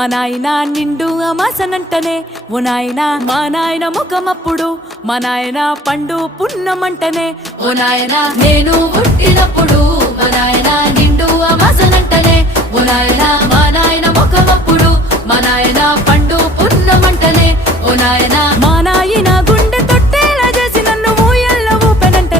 మా నాయన నిండు అమాసనంటనే ఓ నాయన మా నాయన ముఖమప్పుడు మా నాయన పండు పున్నమంటనే ఓ నాయన నేను పుట్టినప్పుడు మా నాయన నిండు అమాసనంటనే ఓ నాయన మా నాయన ముఖమప్పుడు మా నాయన పండు పున్నమంటనే ఓ నాయన మా నాయన గుండె